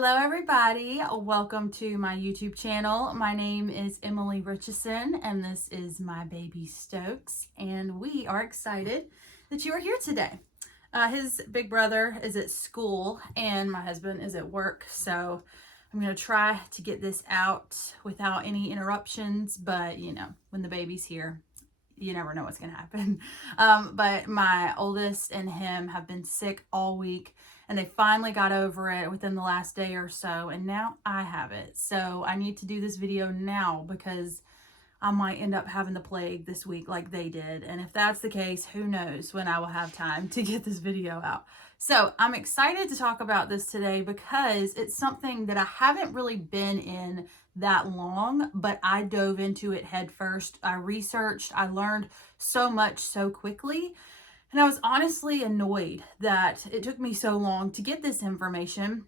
Hello everybody, welcome to my YouTube channel. My name is Emily Richeson and this is my baby Stokes, and we are excited that you are here today. His big brother is at school and my husband is at work, so I'm going to try to get this out without any interruptions, but you know, when the baby's here, you never know what's going to happen. But my oldest and him have been sick all week, and they finally got over it within the last day or so, and now I have it. So I need to do this video now because I might end up having the plague this week like they did. And if that's the case, who knows when I will have time to get this video out. So I'm excited to talk about this today because it's something that I haven't really been in that long, but I dove into it head first. I researched, I learned so much so quickly. And I was honestly annoyed that it took me so long to get this information,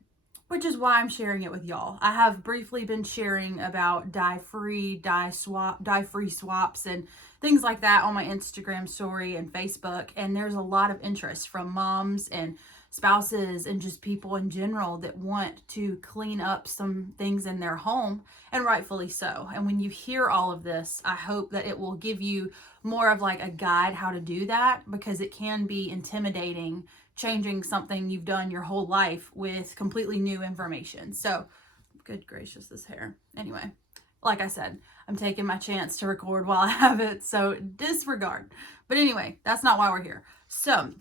which is why I'm sharing it with y'all. I have briefly been sharing about dye-free, dye-free swaps and things like that on my Instagram story and Facebook. And there's a lot of interest from moms and spouses and just people in general that want to clean up some things in their home, and rightfully so. And when you hear all of this, I hope that it will give you more of like a guide how to do that, because it can be intimidating changing something you've done your whole life with completely new information. So good gracious, this hair. Anyway, like I said, I'm taking my chance to record while I have it, so disregard. But anyway, that's not why we're here. So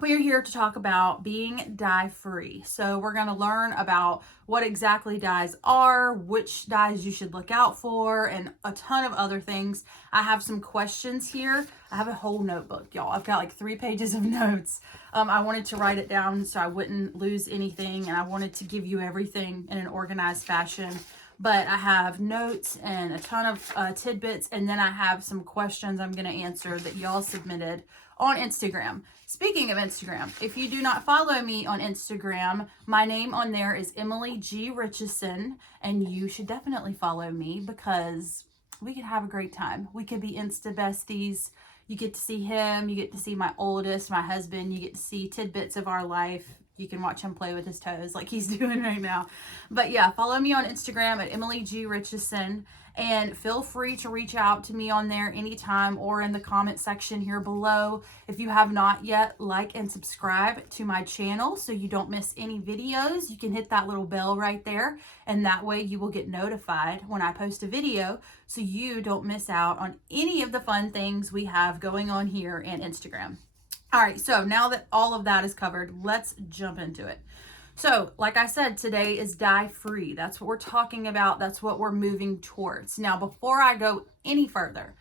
we're here to talk about being dye-free. So we're going to learn about what exactly dyes are, which dyes you should look out for, and a ton of other things. I have some questions here. I have a whole notebook, y'all. I've got like 3 pages of notes. I wanted to write it down so I wouldn't lose anything, and I wanted to give you everything in an organized fashion. But I have notes and a ton of tidbits, and then I have some questions I'm going to answer that y'all submitted on Instagram. Speaking of Instagram, if you do not follow me on Instagram, my name on there is Emily G. Richeson, and you should definitely follow me because we could have a great time. We could be Insta besties. You get to see him, you get to see my oldest, my husband, you get to see tidbits of our life. You can watch him play with his toes like he's doing right now. But yeah, follow me on Instagram at Emily G. Richeson, and feel free to reach out to me on there anytime or in the comment section here below. If you have not yet, like and subscribe to my channel so you don't miss any videos. You can hit that little bell right there, and that way you will get notified when I post a video so you don't miss out on any of the fun things we have going on here in Instagram. All right, so now that all of that is covered, let's jump into it. So, like I said, today is dye-free. That's what we're talking about. That's what we're moving towards. Now, before I go any further,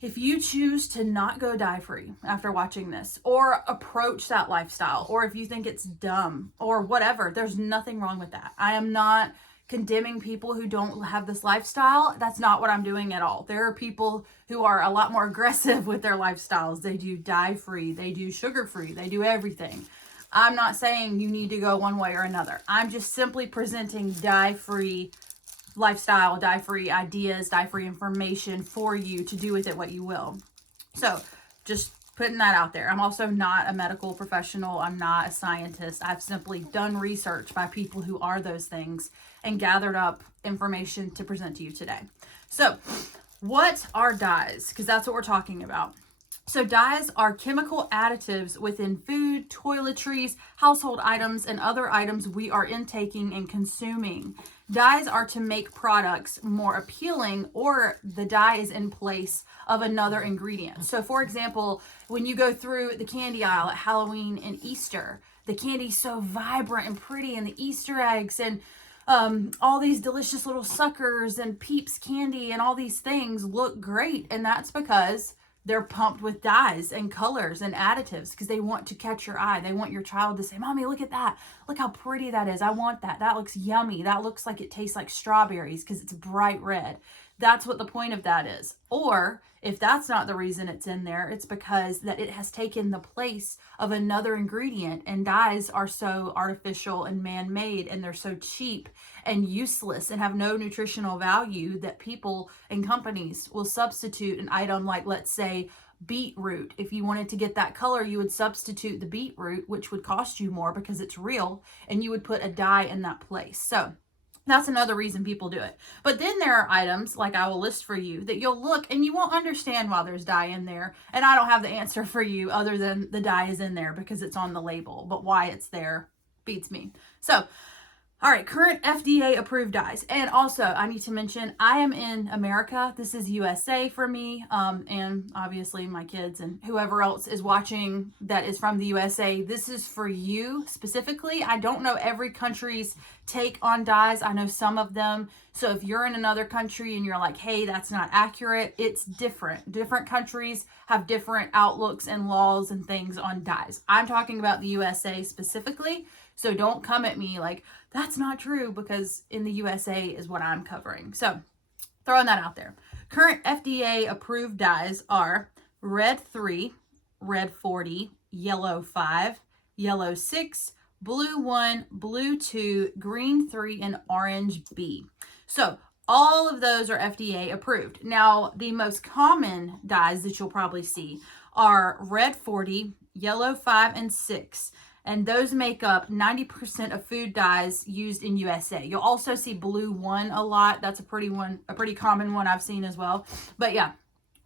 if you choose to not go dye-free after watching this, or approach that lifestyle, or if you think it's dumb or whatever, there's nothing wrong with that. I am not condemning people who don't have this lifestyle. That's not what I'm doing at all. There are people who are a lot more aggressive with their lifestyles. They do dye-free, they do sugar-free, they do everything. I'm not saying you need to go one way or another. I'm just simply presenting dye-free lifestyle, dye-free ideas, dye-free information for you to do with it what you will. So just putting that out there. I'm also not a medical professional. I'm not a scientist. I've simply done research by people who are those things and gathered up information to present to you today. So what are dyes? Because that's what we're talking about. So dyes are chemical additives within food, toiletries, household items, and other items we are intaking and consuming. Dyes are to make products more appealing, or the dye is in place of another ingredient. So for example, when you go through the candy aisle at Halloween and Easter, the candy's so vibrant and pretty, and the Easter eggs and all these delicious little suckers and Peeps candy and all these things look great, and that's because they're pumped with dyes and colors and additives because they want to catch your eye. They want your child to say, "Mommy, look at that. Look how pretty that is. I want that. That looks yummy. That looks like it tastes like strawberries because it's bright red." That's what the point of that is. Or if that's not the reason it's in there, it's because that it has taken the place of another ingredient, and dyes are so artificial and man-made, and they're so cheap and useless and have no nutritional value that people and companies will substitute an item like, let's say, beetroot. If you wanted to get that color, you would substitute the beetroot, which would cost you more because it's real, and you would put a dye in that place. So that's another reason people do it. But then there are items, like I will list for you, that you'll look and you won't understand why there's dye in there. And I don't have the answer for you other than the dye is in there because it's on the label. But why it's there beats me. So, all right, current FDA approved dyes. And also, I need to mention, I am in America. This is USA for me. And obviously my kids and whoever else is watching that is from the USA. This is for you specifically. I don't know every country's take on dyes. I know some of them. So if you're in another country and you're like, hey, that's not accurate, it's different. Different countries have different outlooks and laws and things on dyes. I'm talking about the USA specifically. So don't come at me like, that's not true, because in the USA is what I'm covering. So throwing that out there. Current FDA approved dyes are red 3, red 40, yellow 5, yellow 6, blue 1, blue 2, green 3, and orange B. So all of those are FDA approved. Now, the most common dyes that you'll probably see are red 40, yellow 5, and 6. And those make up 90% of food dyes used in USA. You'll also see blue 1 a lot. That's a pretty common one I've seen as well. But yeah,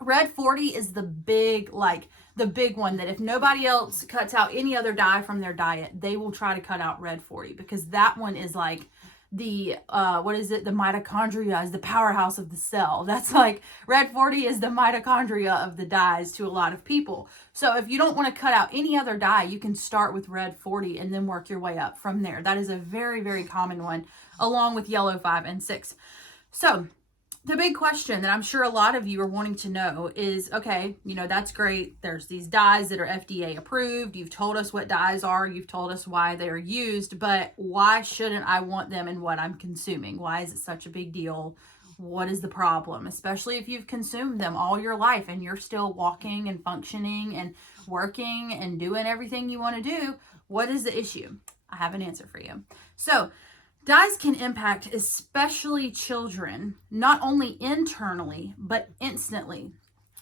red 40 is the big one that if nobody else cuts out any other dye from their diet, they will try to cut out red 40, because that one is like the the mitochondria is the powerhouse of the cell. That's like red 40 is the mitochondria of the dyes to a lot of people. So if you don't want to cut out any other dye, you can start with red 40 and then work your way up from there. That is a very, very common one, along with yellow 5 and 6. So the big question that I'm sure a lot of you are wanting to know is, okay, that's great. There's these dyes that are FDA approved. You've told us what dyes are. You've told us why they're used, but why shouldn't I want them in what I'm consuming? Why is it such a big deal? What is the problem? Especially if you've consumed them all your life and you're still walking and functioning and working and doing everything you want to do. What is the issue? I have an answer for you. So, dyes can impact especially children, not only internally, but instantly.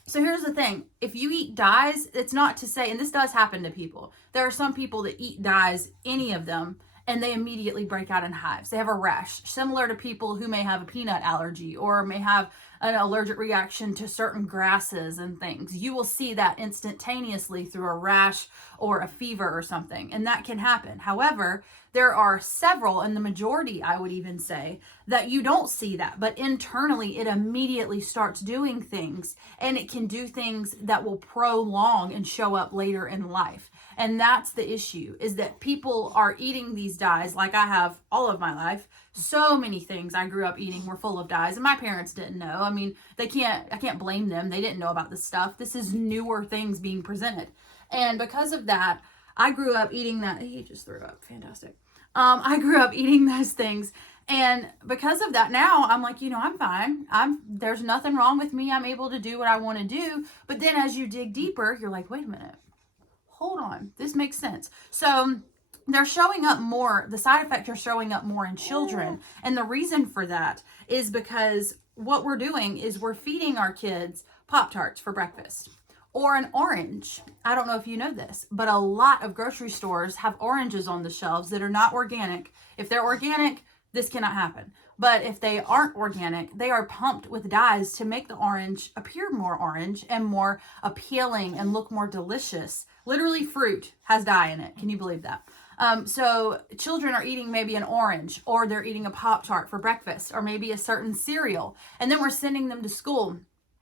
So here's the thing. If you eat dyes, it's not to say, and this does happen to people, there are some people that eat dyes, any of them, and they immediately break out in hives. They have a rash, similar to people who may have a peanut allergy or may have an allergic reaction to certain grasses and things. You will see that instantaneously through a rash or a fever or something, and that can happen. However, there are several, and the majority, I would even say, that you don't see that, but internally it immediately starts doing things, and it can do things that will prolong and show up later in life. And that's the issue, is that people are eating these dyes like I have all of my life. So many things I grew up eating were full of dyes, and my parents didn't know. I mean, I can't blame them. They didn't know about this stuff. This is newer things being presented. And because of that, I grew up eating that. He just threw up. Fantastic. I grew up eating those things. And because of that, now I'm like, I'm fine. There's nothing wrong with me. I'm able to do what I want to do. But then as you dig deeper, you're like, wait a minute. Hold on. This makes sense. So they're showing up more. The side effects are showing up more in children. And the reason for that is because what we're doing is we're feeding our kids Pop-Tarts for breakfast. Or an orange. I don't know if you know this, but a lot of grocery stores have oranges on the shelves that are not organic. If they're organic, this cannot happen. But if they aren't organic, they are pumped with dyes to make the orange appear more orange and more appealing and look more delicious. Literally, fruit has dye in it. Can you believe that? So children are eating maybe an orange, or they're eating a Pop-Tart for breakfast, or maybe a certain cereal. And then we're sending them to school.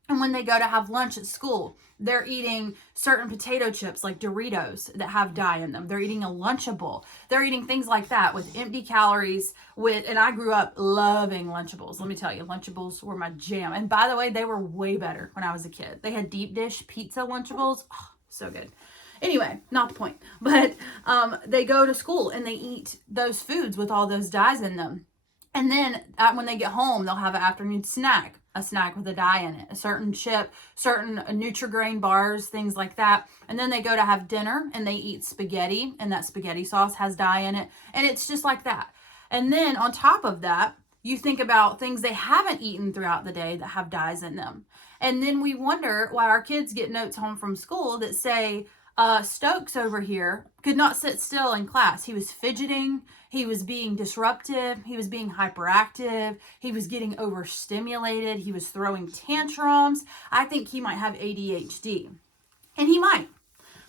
And when they go to have lunch at school, they're eating certain potato chips like Doritos that have dye in them. They're eating a Lunchable. They're eating things like that with empty calories. And I grew up loving Lunchables. Let me tell you, Lunchables were my jam. And by the way, they were way better when I was a kid. They had deep dish pizza Lunchables. Oh, so good. Anyway, not the point. But they go to school and they eat those foods with all those dyes in them. And then when they get home, they'll have an afternoon snack. A snack with a dye in it, a certain chip, certain Nutri-Grain bars, things like that. And then they go to have dinner and they eat spaghetti, and that spaghetti sauce has dye in it. And it's just like that. And then on top of that, You think about things they haven't eaten throughout the day that have dyes in them. And then we wonder why our kids get notes home from school that say, Stokes over here could not sit still in class. He was fidgeting. He was being disruptive. He was being hyperactive. He was getting overstimulated. He was throwing tantrums. I think he might have ADHD. And he might.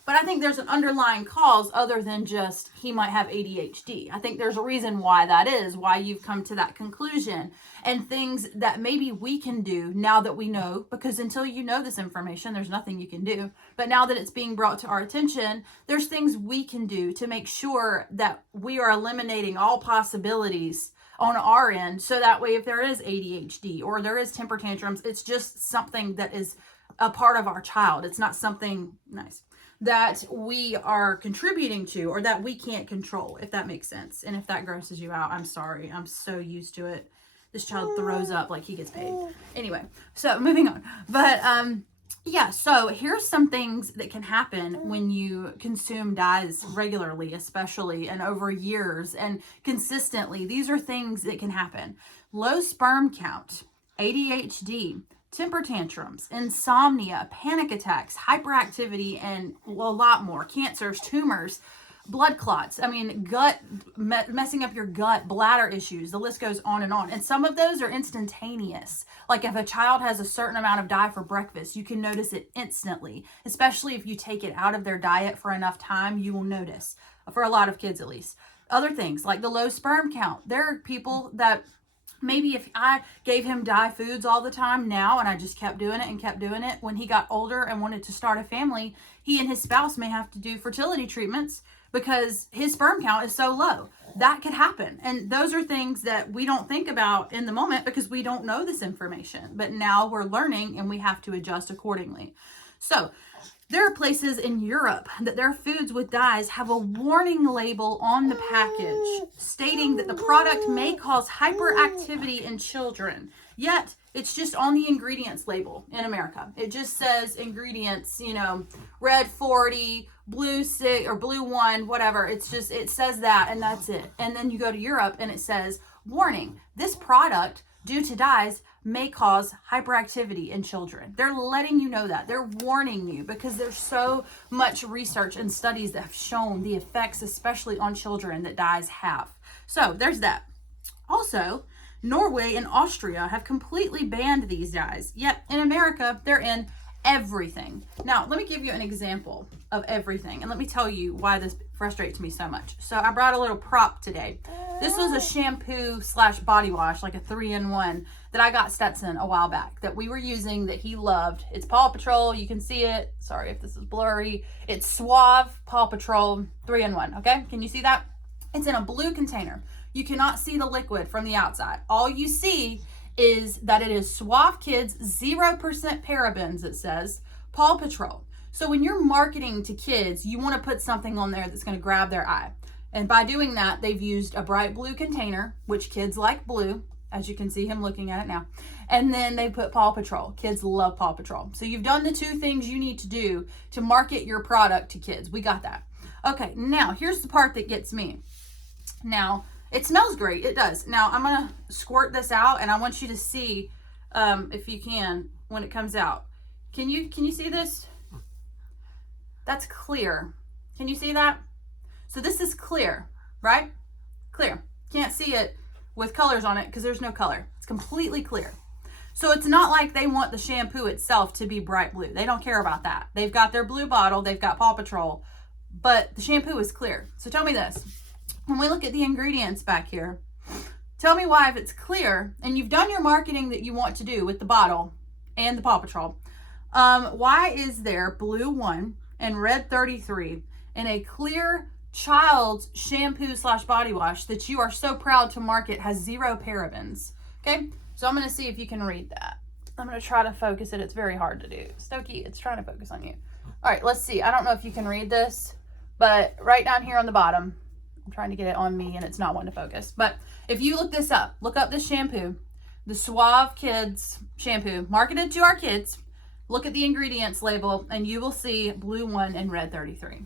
But I think there's an underlying cause other than just he might have ADHD. I think there's a reason why that is, why you've come to that conclusion, and things that maybe we can do now that we know, because until you know this information, there's nothing you can do. But now that it's being brought to our attention, there's things we can do to make sure that we are eliminating all possibilities on our end. So that way, if there is ADHD or there is temper tantrums, it's just something that is a part of our child. It's not something that we are contributing to or that we can't control, if that makes sense. And if that grosses you out, I'm sorry. I'm so used to it. This child throws up like he gets paid. Anyway, so moving on. But yeah, so here's some things that can happen when you consume dyes regularly, especially, and over years and consistently. These are things that can happen. Low sperm count, ADHD, temper tantrums, insomnia, panic attacks, hyperactivity, and a lot more. Cancers, tumors, blood clots. I mean, gut, messing up your gut, bladder issues. The list goes on and on. And some of those are instantaneous. Like if a child has a certain amount of dye for breakfast, you can notice it instantly. Especially if you take it out of their diet for enough time, you will notice. For a lot of kids, at least. Other things like the low sperm count. There are people that maybe if I gave him dye foods all the time now and I just kept doing it, when he got older and wanted to start a family, he and his spouse may have to do fertility treatments because his sperm count is so low. That could happen. And those are things that we don't think about in the moment because we don't know this information. But now we're learning and we have to adjust accordingly. So there are places in Europe that their foods with dyes have a warning label on the package stating that the product may cause hyperactivity in children. Yet, it's just on the ingredients label in America. It just says ingredients, red 40, blue 6, or blue 1, whatever. It says that and that's it. And then you go to Europe and it says, warning, this product, due to dyes, may cause hyperactivity in children. They're letting you know that. They're warning you because there's so much research and studies that have shown the effects, especially on children, that dyes have. So there's that. Also, Norway and Austria have completely banned these dyes. Yet in America, they're in everything. Now, let me give you an example of everything. And let me tell you why this frustrates me so much. So I brought a little prop today. This was a shampoo / body wash, like a 3-in-1 that I got Stetson a while back that we were using that he loved. It's Paw Patrol. You can see it. Sorry if this is blurry. It's Suave Paw Patrol 3-in-1. Okay. Can you see that? It's in a blue container. You cannot see the liquid from the outside. All you see is that it is Suave Kids 0% parabens, it says, Paw Patrol. So when you're marketing to kids, you want to put something on there that's going to grab their eye. And by doing that, they've used a bright blue container, which kids like blue, as you can see him looking at it now. And then they put Paw Patrol. Kids love Paw Patrol. So you've done the two things you need to do to market your product to kids. We got that. Okay, now here's the part that gets me. Now, it smells great. It does. Now, I'm going to squirt this out, and I want you to see, if you can, when it comes out. Can you see this? That's clear. Can you see that? So this is clear, right? Clear. Can't see it with colors on it because there's no color. It's completely clear. So it's not like they want the shampoo itself to be bright blue. They don't care about that. They've got their blue bottle. They've got Paw Patrol. But the shampoo is clear. So tell me this. When we look at the ingredients back here, tell me why, if it's clear and you've done your marketing that you want to do with the bottle and the Paw Patrol, why is there blue 1 and red 33 in a clear child's shampoo / body wash that you are so proud to market has 0 parabens? Okay, so I'm going to see if you can read that. I'm going to try to focus it. It's very hard to do. Stokey, it's trying to focus on you. All right, let's see. I don't know if you can read this, but right down here on the bottom, I'm trying to get it on me and it's not wanting to focus. But if you look this up, look up this shampoo, the Suave Kids shampoo, marketed to our kids. Look at the ingredients label and you will see blue 1 and red 33.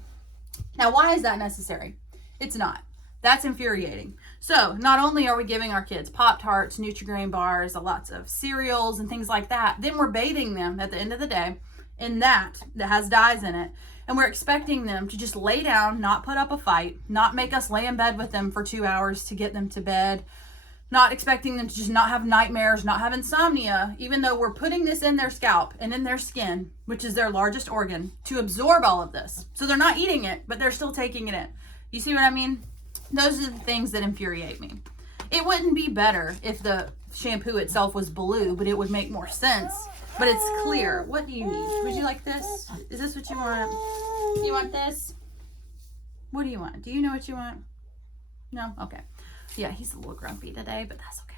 Now, why is that necessary? It's not. That's infuriating. So not only are we giving our kids Pop-Tarts, Nutri-Grain bars, lots of cereals and things like that, then we're bathing them at the end of the day in that has dyes in it. And we're expecting them to just lay down, not put up a fight, not make us lay in bed with them for 2 hours to get them to bed, not expecting them to just not have nightmares, not have insomnia, even though we're putting this in their scalp and in their skin, which is their largest organ, to absorb all of this. So they're not eating it, but they're still taking it in. You see what I mean? Those are the things that infuriate me. It wouldn't be better if the shampoo itself was blue, but it would make more sense. But it's clear. What do you need? Would you like this? Is this what you want? You want this? What do you want? Do you know what you want? No? Okay. Yeah, he's a little grumpy today, but that's okay.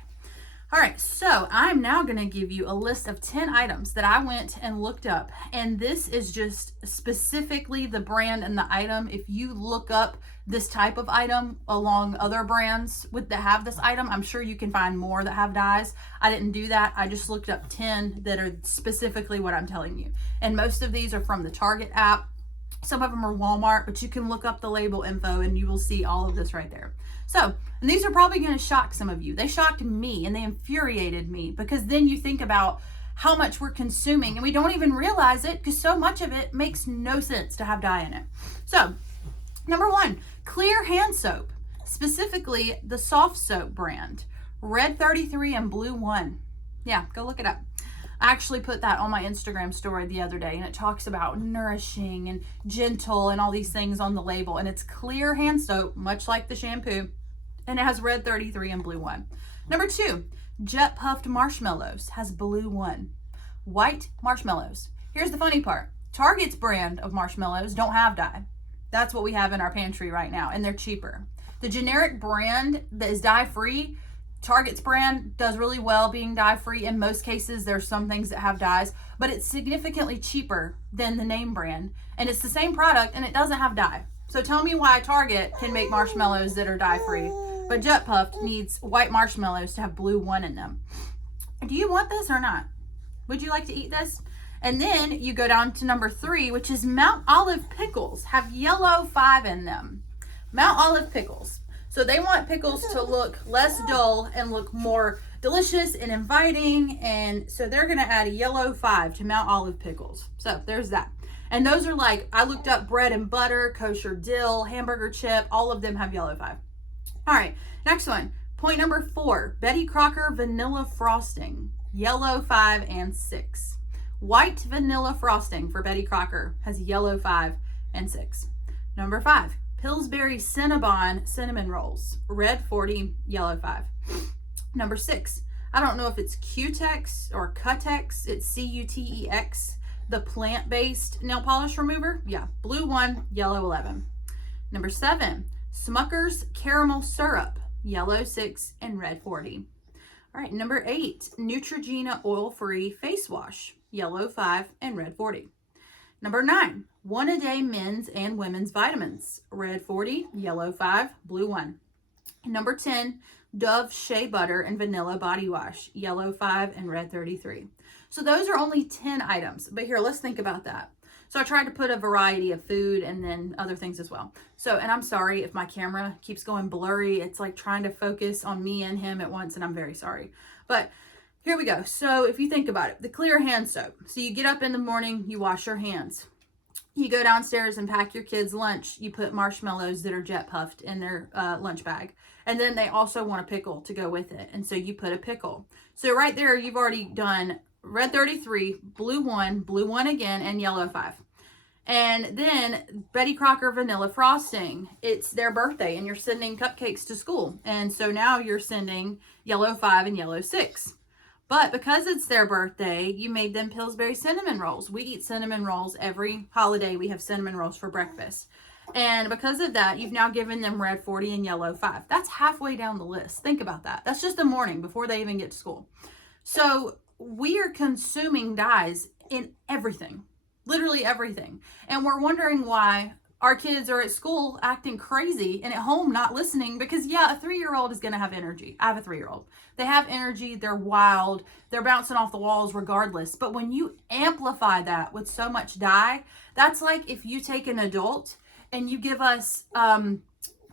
All right, so I'm now going to give you a list of 10 items that I went and looked up. And this is just specifically the brand and the item. If you look up this type of item along other brands that have this item, I'm sure you can find more that have dyes. I didn't do that. I just looked up 10 that are specifically what I'm telling you. And most of these are from the Target app. Some of them are Walmart, but you can look up the label info and you will see all of this right there. So, and these are probably going to shock some of you. They shocked me and they infuriated me, because then you think about how much we're consuming and we don't even realize it, because so much of it makes no sense to have dye in it. So, number 1, clear hand soap, specifically the soft soap brand, red 33 and blue 1. Yeah, go look it up. I actually put that on my Instagram story the other day, and it talks about nourishing and gentle and all these things on the label. And it's clear hand soap, much like the shampoo, and it has red 33 and blue 1. Number 2, jet puffed marshmallows has blue 1. White marshmallows. Here's the funny part. Target's brand of marshmallows don't have dye. That's what we have in our pantry right now, and they're cheaper. The generic brand that is dye-free, Target's brand, does really well being dye-free. In most cases, there's some things that have dyes, but it's significantly cheaper than the name brand. And it's the same product, and it doesn't have dye. So tell me why Target can make marshmallows that are dye-free, but Jet Puffed needs white marshmallows to have blue 1 in them. Do you want this or not? Would you like to eat this? And then you go down to number 3, which is Mount Olive pickles, have yellow 5 in them. Mount Olive pickles. So they want pickles to look less dull and look more delicious and inviting. And so they're going to add a yellow 5 to Mount Olive pickles. So there's that. And those are like, I looked up bread and butter, kosher dill, hamburger chip. All of them have yellow 5. All right, next one. Point number 4, Betty Crocker vanilla frosting, yellow 5 and 6. White vanilla frosting for Betty Crocker has yellow 5 and 6. Number 5, Pillsbury Cinnabon cinnamon rolls, red 40, yellow 5. Number 6, I don't know if it's Cutex or Cutex, it's Cutex, the plant-based nail polish remover. Yeah, blue 1, yellow 11. Number 7, Smucker's caramel syrup, yellow 6 and red 40. All right, number 8, Neutrogena oil-free face wash, yellow 5 and red 40. Number 9, One A Day men's and women's vitamins, red 40, yellow 5, blue 1. Number 10, Dove Shea Butter and Vanilla Body Wash, yellow 5 and red 33. So those are only 10 items, but here, let's think about that. So I tried to put a variety of food and then other things as well. So, and I'm sorry if my camera keeps going blurry. It's like trying to focus on me and him at once, and I'm very sorry. But here we go. So if you think about it, the clear hand soap. So you get up in the morning, you wash your hands. You go downstairs and pack your kids' lunch. You put marshmallows that are jet puffed in their lunch bag. And then they also want a pickle to go with it. And so you put a pickle. So right there, you've already done red 33, blue 1 again, and yellow 5. And then Betty Crocker vanilla frosting. It's their birthday and you're sending cupcakes to school. And so now you're sending yellow 5 and yellow 6. But because it's their birthday, you made them Pillsbury cinnamon rolls. We eat cinnamon rolls every holiday. We have cinnamon rolls for breakfast. And because of that, you've now given them red 40 and yellow 5. That's halfway down the list. Think about that. That's just the morning before they even get to school. So we are consuming dyes in everything, literally everything. And we're wondering why our kids are at school acting crazy and at home not listening, because yeah, a 3-year-old is going to have energy. I have a 3-year-old. They have energy. They're wild. They're bouncing off the walls regardless. But when you amplify that with so much dye, that's like if you take an adult and you give us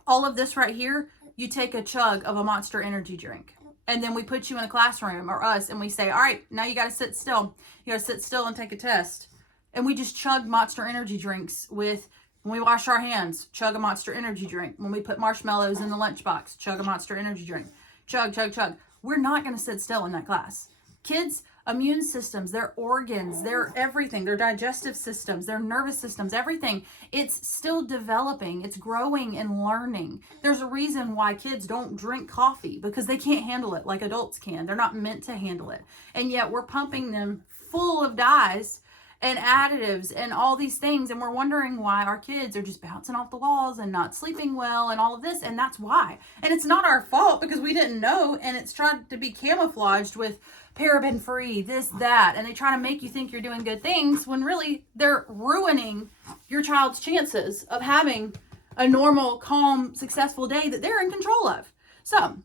All of this right here, you take a chug of a Monster energy drink. And then we put you in a classroom, or us, and we say, all right, now you got to sit still. You got to sit still and take a test. And we just chug Monster energy drinks with, when we wash our hands, chug a Monster energy drink. When we put marshmallows in the lunchbox, chug a Monster energy drink. Chug, chug, chug. We're not going to sit still in that class. Kids' immune systems, their organs, their everything, their digestive systems, their nervous systems, everything, it's still developing. It's growing and learning. There's a reason why kids don't drink coffee, because they can't handle it like adults can. They're not meant to handle it. And yet we're pumping them full of dyes and additives and all these things, and we're wondering why our kids are just bouncing off the walls and not sleeping well and all of this. And that's why. And it's not our fault, because we didn't know, and it's tried to be camouflaged with paraben free, this, that, and they try to make you think you're doing good things when really they're ruining your child's chances of having a normal, calm, successful day that they're in control of. So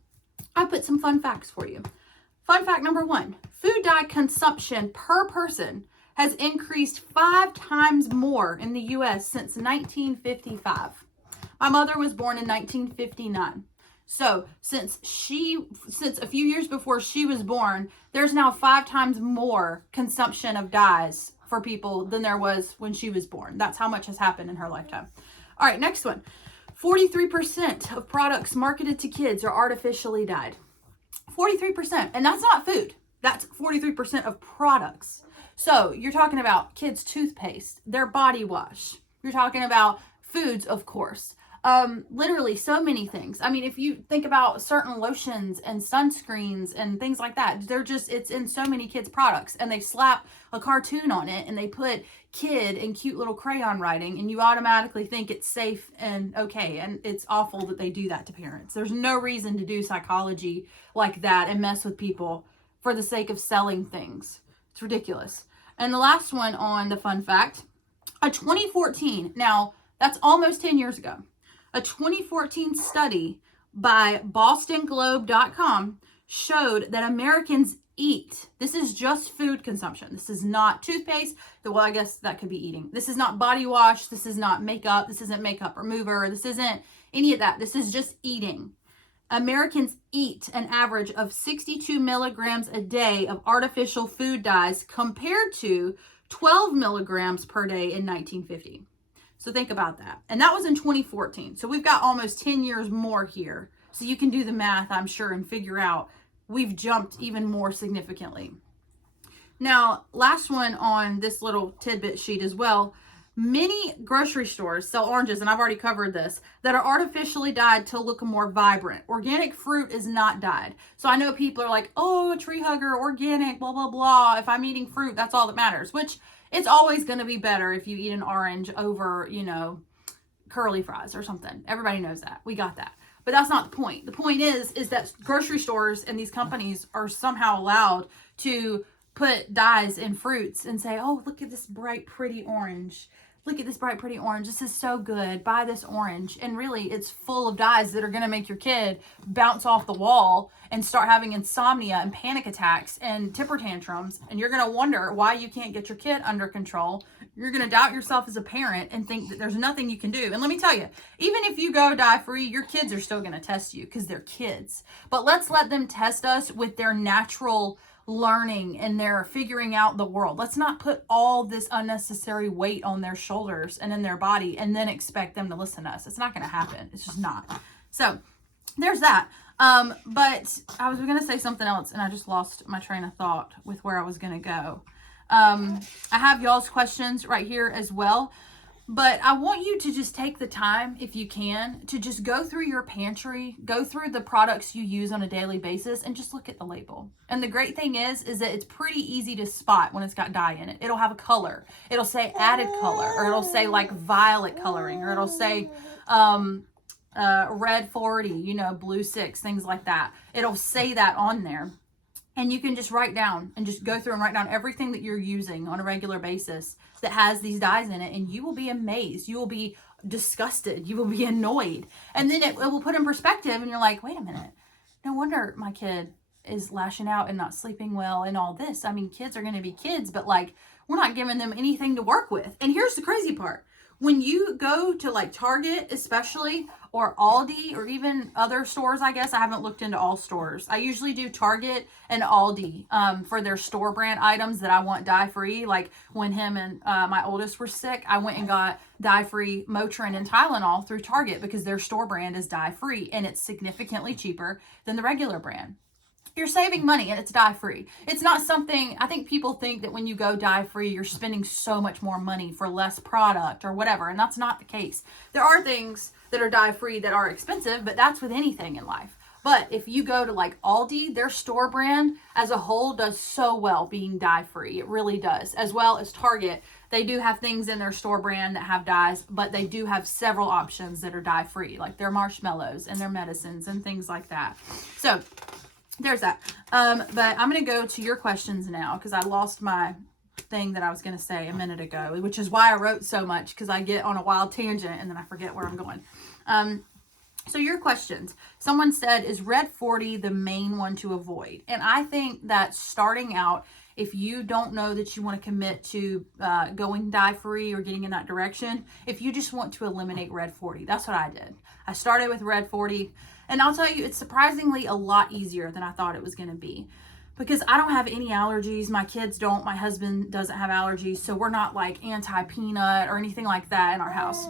I put some fun facts for you. Fun fact number 1, food dye consumption per person has increased 5 times more in the U.S. since 1955. My mother was born in 1959. So since a few years before she was born, there's now 5 times more consumption of dyes for people than there was when she was born. That's how much has happened in her lifetime. All right, next one. 43% of products marketed to kids are artificially dyed. 43%. And that's not food. That's 43% of products. So you're talking about kids' toothpaste, their body wash. You're talking about foods, of course. Literally so many things. I mean, if you think about certain lotions and sunscreens and things like that, it's in so many kids' products, and they slap a cartoon on it and they put kid in cute little crayon writing, and you automatically think it's safe and okay. And it's awful that they do that to parents. There's no reason to do psychology like that and mess with people for the sake of selling things. It's ridiculous. And the last one on the fun fact, a 2014, now that's almost 10 years ago, a 2014 study by bostonglobe.com showed that Americans eat, this is just food consumption. This is not toothpaste. Well, I guess that could be eating. This is not body wash. This is not makeup. This isn't makeup remover. This isn't any of that. This is just eating. Americans eat an average of 62 milligrams a day of artificial food dyes compared to 12 milligrams per day in 1950. So think about that. And that was in 2014. So we've got almost 10 years more here. So you can do the math, I'm sure, and figure out we've jumped even more significantly. Now, last one on this little tidbit sheet as well. Many grocery stores sell oranges, and I've already covered this, that are artificially dyed to look more vibrant. Organic fruit is not dyed. So I know people are like, oh, tree hugger, organic, blah, blah, blah. If I'm eating fruit, that's all that matters, which it's always going to be better if you eat an orange over, curly fries or something. Everybody knows that. We got that. But that's not the point. The point is that grocery stores and these companies are somehow allowed to put dyes in fruits and say, oh, look at this bright, pretty orange. Look at this bright, pretty orange. This is so good. Buy this orange. And really, it's full of dyes that are going to make your kid bounce off the wall and start having insomnia and panic attacks and temper tantrums. And you're going to wonder why you can't get your kid under control. You're going to doubt yourself as a parent and think that there's nothing you can do. And let me tell you, even if you go dye-free, your kids are still going to test you because they're kids. But let's let them test us with their natural learning and they're figuring out the world. Let's not put all this unnecessary weight on their shoulders and in their body and then expect them to listen to us. It's not going to happen. It's just not. So there's that. But I was going to say something else and I just lost my train of thought with where I was going to go. I have y'all's questions right here as well. But I want you to just take the time, if you can, to just go through your pantry, go through the products you use on a daily basis, and just look at the label. And the great thing is that it's pretty easy to spot when it's got dye in it. It'll have a color. It'll say added color, or it'll say like violet coloring, or it'll say red 40, blue 6, things like that. It'll say that on there. And you can just write down and just go through and write down everything that you're using on a regular basis that has these dyes in it. And you will be amazed. You will be disgusted. You will be annoyed. And then it will put in perspective and you're like, wait a minute. No wonder my kid is lashing out and not sleeping well and all this. I mean, kids are going to be kids, but like, we're not giving them anything to work with. And here's the crazy part. When you go to like Target especially, or Aldi, or even other stores, I guess. I haven't looked into all stores. I usually do Target and Aldi for their store brand items that I want dye-free. Like when him and my oldest were sick, I went and got dye-free Motrin and Tylenol through Target because their store brand is dye-free and it's significantly cheaper than the regular brand. You're saving money and it's dye-free. It's not something, I think people think that when you go dye-free, you're spending so much more money for less product or whatever, and that's not the case. There are things that are dye-free that are expensive, but that's with anything in life. But if you go to like Aldi, their store brand as a whole does so well being dye-free. It really does. As well as Target. They do have things in their store brand that have dyes, but they do have several options that are dye-free, like their marshmallows and their medicines and things like that. So there's that. But I'm going to go to your questions now because I lost my thing that I was going to say a minute ago, which is why I wrote so much, because I get on a wild tangent and then I forget where I'm going. So your questions. Someone said, is red 40 the main one to avoid? And I think that starting out, if you don't know that you want to commit to going dye-free or getting in that direction, if you just want to eliminate red 40, that's what I did. I started with red 40. And I'll tell you, it's surprisingly a lot easier than I thought it was going to be, because I don't have any allergies. My kids don't. My husband doesn't have allergies. So we're not like anti-peanut or anything like that in our house.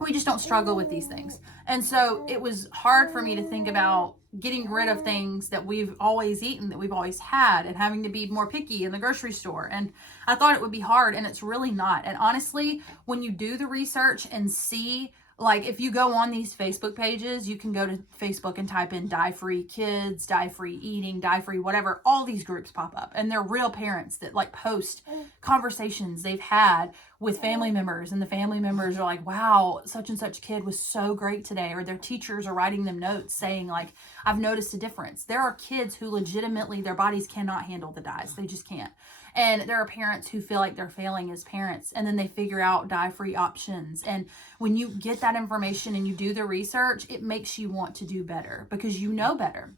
We just don't struggle with these things. And so it was hard for me to think about getting rid of things that we've always eaten, that we've always had, and having to be more picky in the grocery store. And I thought it would be hard, and it's really not. And honestly, when you do the research and see, like if you go on these Facebook pages, you can go to Facebook and type in dye-free kids, dye-free eating, dye-free whatever, all these groups pop up. And they're real parents that like post conversations they've had with family members. And the family members are like, wow, such and such kid was so great today. Or their teachers are writing them notes saying like, I've noticed a difference. There are kids who legitimately, their bodies cannot handle the dyes. They just can't. And there are parents who feel like they're failing as parents, and then they figure out dye-free options. And when you get that information and you do the research, it makes you want to do better because you know better.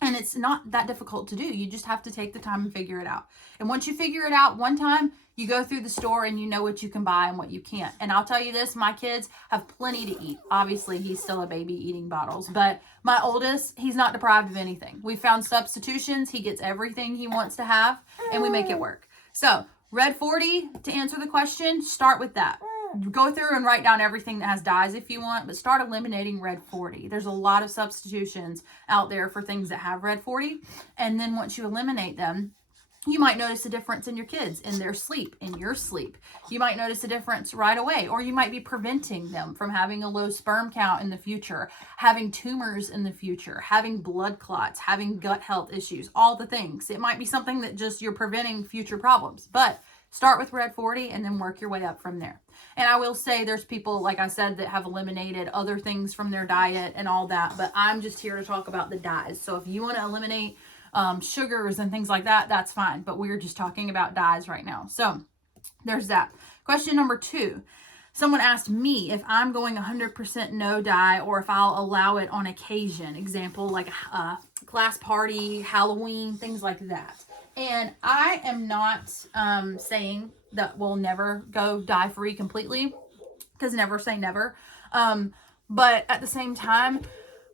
And it's not that difficult to do. You just have to take the time and figure it out. And once you figure it out one time, you go through the store and you know what you can buy and what you can't. And I'll tell you this, my kids have plenty to eat. Obviously, he's still a baby eating bottles, but my oldest, he's not deprived of anything. We found substitutions. He gets everything he wants to have, and we make it work. So red 40, to answer the question, start with that. Go through and write down everything that has dyes if you want, but start eliminating red 40. There's a lot of substitutions out there for things that have red 40. And then once you eliminate them, you might notice a difference in your kids, in their sleep, in your sleep. You might notice a difference right away, or you might be preventing them from having a low sperm count in the future, having tumors in the future, having blood clots, having gut health issues, all the things. It might be something that just you're preventing future problems, but start with red 40 and then work your way up from there. And I will say there's people, like I said, that have eliminated other things from their diet and all that, but I'm just here to talk about the dyes. So if you want to eliminate sugars and things like that, that's fine. But we're just talking about dyes right now. So there's that. Question number 2. Someone asked me if I'm going 100% no dye or if I'll allow it on occasion. Example, like a class party, Halloween, things like that. And I am not saying that we'll never go dye-free completely, because never say never. But at the same time,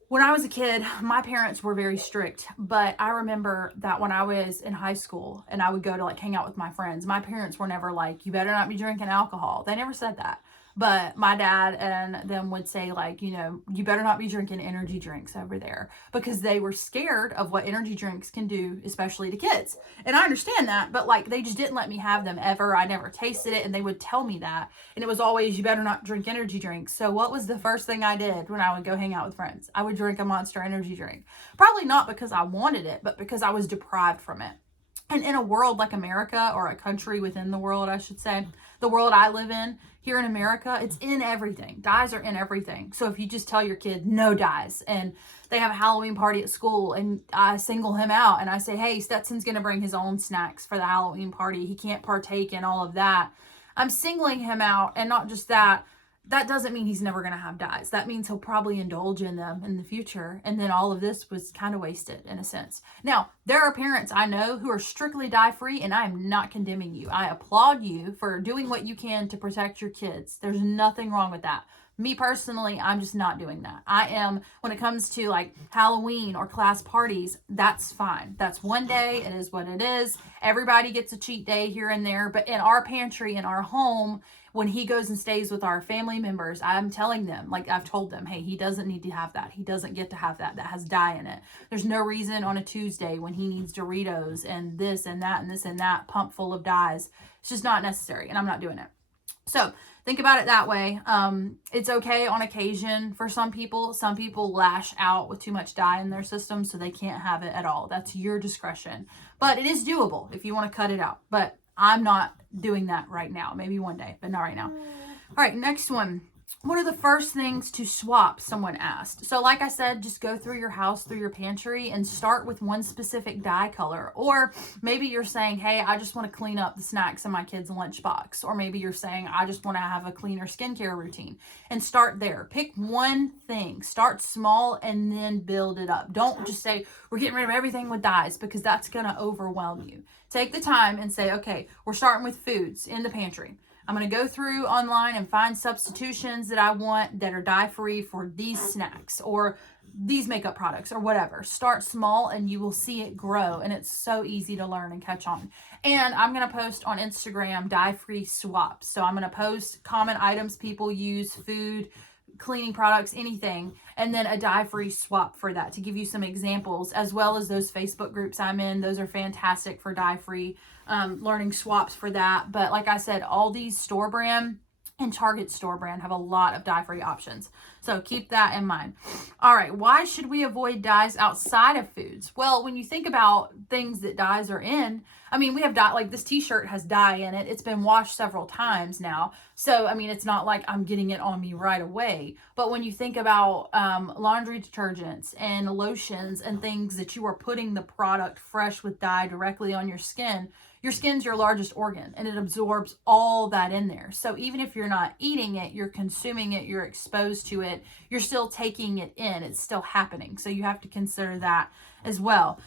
when I was a kid, my parents were very strict, but I remember that when I was in high school and I would go to like hang out with my friends, my parents were never like, you better not be drinking alcohol. They never said that. But my dad and them would say like, you know, you better not be drinking energy drinks over there, because they were scared of what energy drinks can do, especially to kids. And I understand that, but like they just didn't let me have them ever. I never tasted it, and they would tell me that. And it was always, you better not drink energy drinks. So what was the first thing I did when I would go hang out with friends? I would drink a Monster energy drink. Probably not because I wanted it, but because I was deprived from it. And in a world like America, or a country within the world, I should say, the world I live in, here in America, it's in everything. Dyes are in everything. So if you just tell your kid no dyes, and they have a Halloween party at school, and I single him out and I say, hey, Stetson's going to bring his own snacks for the Halloween party. He can't partake in all of that. I'm singling him out. And not just that, that doesn't mean he's never going to have dyes. That means he'll probably indulge in them in the future. And then all of this was kind of wasted in a sense. Now, there are parents I know who are strictly dye-free, and I am not condemning you. I applaud you for doing what you can to protect your kids. There's nothing wrong with that. Me personally, I'm just not doing that. I am, when it comes to like Halloween or class parties, that's fine. That's one day. It is what it is. Everybody gets a cheat day here and there. But in our pantry, in our home, when he goes and stays with our family members, I'm telling them, like I've told them, hey, he doesn't need to have that. He doesn't get to have that. That has dye in it. There's no reason on a Tuesday when he needs Doritos and this and that and this and that pumped full of dyes. It's just not necessary, and I'm not doing it. So think about it that way. It's okay on occasion for some people. Some people lash out with too much dye in their system, so they can't have it at all. That's your discretion. But it is doable if you want to cut it out. But I'm not doing that right now. Maybe one day, but not right now. All right, next one. What are the first things to swap? Someone asked. So like I said, just go through your house, through your pantry, and start with one specific dye color. Or maybe you're saying, hey, I just want to clean up the snacks in my kid's lunchbox. Or maybe you're saying, I just want to have a cleaner skincare routine. And start there. Pick one thing. Start small and then build it up. Don't just say, we're getting rid of everything with dyes, because that's going to overwhelm you. Take the time and say, okay, we're starting with foods in the pantry. I'm going to go through online and find substitutions that I want that are dye-free for these snacks or these makeup products or whatever. Start small and you will see it grow, and it's so easy to learn and catch on. And I'm going to post on Instagram dye-free swaps. So I'm going to post common items people use, food, cleaning products, anything, and then a dye-free swap for that to give you some examples, as well as those Facebook groups I'm in. Those are fantastic for dye-free learning swaps for that. But like I said, Aldi's store brand and Target store brand have a lot of dye-free options. So keep that in mind. All right, why should we avoid dyes outside of foods? Well, when you think about things that dyes are in, I mean, we have dye, like this t-shirt has dye in it. It's been washed several times now. So, I mean, it's not like I'm getting it on me right away. But when you think about laundry detergents and lotions and things that you are putting the product fresh with dye directly on your skin's your largest organ, and it absorbs all that in there. So even if you're not eating it, you're consuming it, you're exposed to it, you're still taking it in. It's still happening. So you have to consider that as well.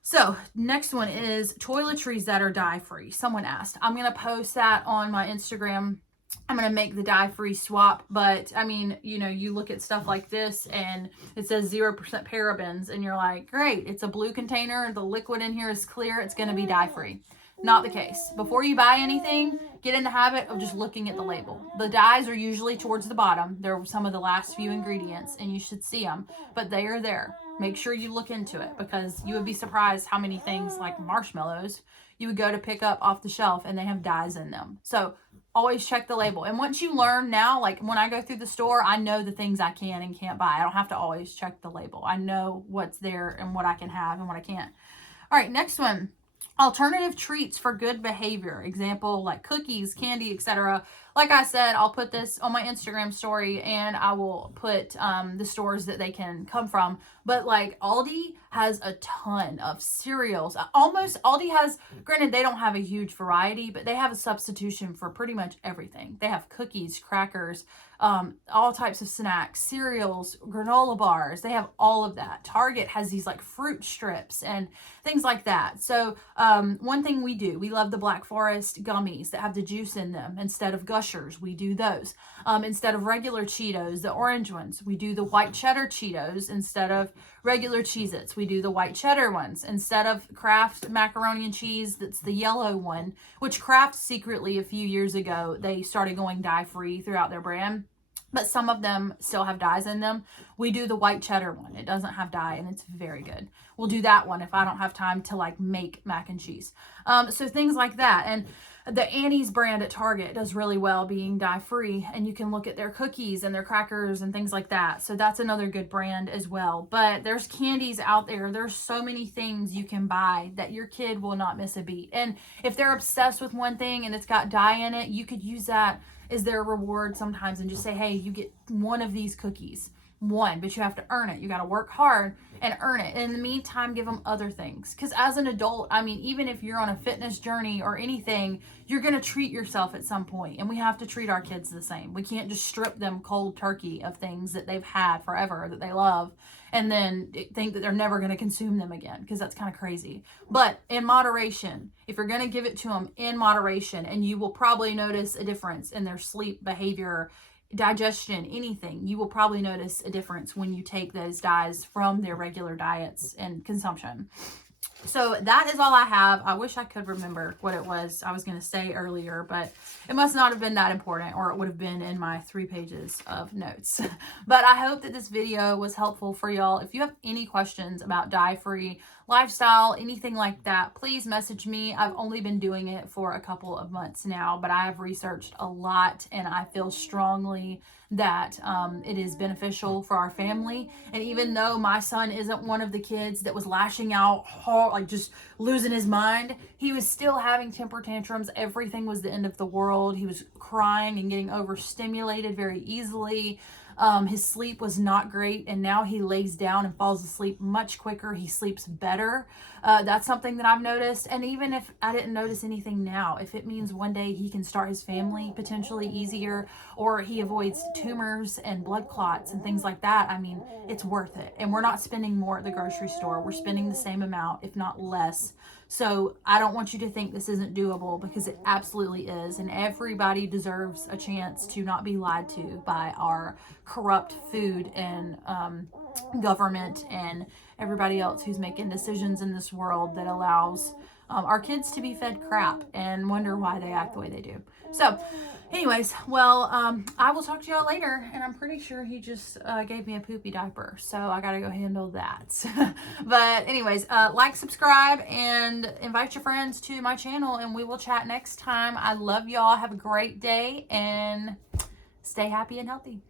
So next one is toiletries that are dye-free. Someone asked. I'm going to post that on my Instagram. I'm going to make the dye-free swap, but I mean, you know, you look at stuff like this and it says 0% parabens and you're like, great, it's a blue container. The liquid in here is clear. It's going to be dye-free. Not the case. Before you buy anything, get in the habit of just looking at the label. The dyes are usually towards the bottom. They're some of the last few ingredients and you should see them, but they are there. Make sure you look into it, because you would be surprised how many things like marshmallows you would go to pick up off the shelf and they have dyes in them. So always check the label. And once you learn now, like when I go through the store, I know the things I can and can't buy. I don't have to always check the label. I know what's there and what I can have and what I can't. All right, next one. Alternative treats for good behavior. Example, like cookies, candy, etc. Like I said, I'll put this on my Instagram story and I will put the stores that they can come from. But like Aldi has a ton of cereals. Almost Aldi has, granted they don't have a huge variety, but they have a substitution for pretty much everything. They have cookies, crackers, all types of snacks, cereals, granola bars. They have all of that. Target has these like fruit strips and things like that. So one thing we do, we love the Black Forest gummies that have the juice in them instead of Gushers. We do those. Instead of regular Cheetos, the orange ones, we do the white cheddar Cheetos instead of regular Cheez-Its. We do the white cheddar ones instead of Kraft macaroni and cheese. That's the yellow one, which Kraft secretly a few years ago, they started going dye-free throughout their brand. But some of them still have dyes in them. We do the white cheddar one. It doesn't have dye and it's very good. We'll do that one if I don't have time to like make mac and cheese. So things like that. And the Annie's brand at Target does really well being dye-free, and you can look at their cookies and their crackers and things like that. So that's another good brand as well. But there's candies out there. There's so many things you can buy that your kid will not miss a beat. And if they're obsessed with one thing and it's got dye in it, you could use that as their reward sometimes and just say, hey, you get one of these cookies. One, but you have to earn it. You got to work hard and earn it. And in the meantime, give them other things. Because as an adult, I mean, even if you're on a fitness journey or anything, you're going to treat yourself at some point. And we have to treat our kids the same. We can't just strip them cold turkey of things that they've had forever that they love and then think that they're never going to consume them again, because that's kind of crazy. But in moderation, if you're going to give it to them in moderation, and you will probably notice a difference in their sleep behavior, digestion, anything, you will probably notice a difference when you take those dyes from their regular diets and consumption. So that is all I have. I wish I could remember what it was I was going to say earlier, but it must not have been that important, or it would have been in my 3 pages of notes. But I hope that this video was helpful for y'all. If you have any questions about dye-free lifestyle, anything like that, please message me. I've only been doing it for a couple of months now, but I have researched a lot, and I feel strongly that it is beneficial for our family. And even though my son isn't one of the kids that was lashing out hard, like just losing his mind, he was still having temper tantrums. Everything was the end of the world. He was crying and getting overstimulated very easily. His sleep was not great, and now he lays down and falls asleep much quicker. He sleeps better. That's something that I've noticed. And even if I didn't notice anything now, if it means one day he can start his family potentially easier, or he avoids tumors and blood clots and things like that, I mean, it's worth it. And we're not spending more at the grocery store. We're spending the same amount, if not less. So I don't want you to think this isn't doable, because it absolutely is. And everybody deserves a chance to not be lied to by our corrupt food and government and everybody else who's making decisions in this world that allows our kids to be fed crap and wonder why they act the way they do. So anyways, well, I will talk to y'all later, and I'm pretty sure he just gave me a poopy diaper, so I gotta go handle that. But anyways, like, subscribe, and invite your friends to my channel, and we will chat next time. I love y'all. Have a great day, and stay happy and healthy.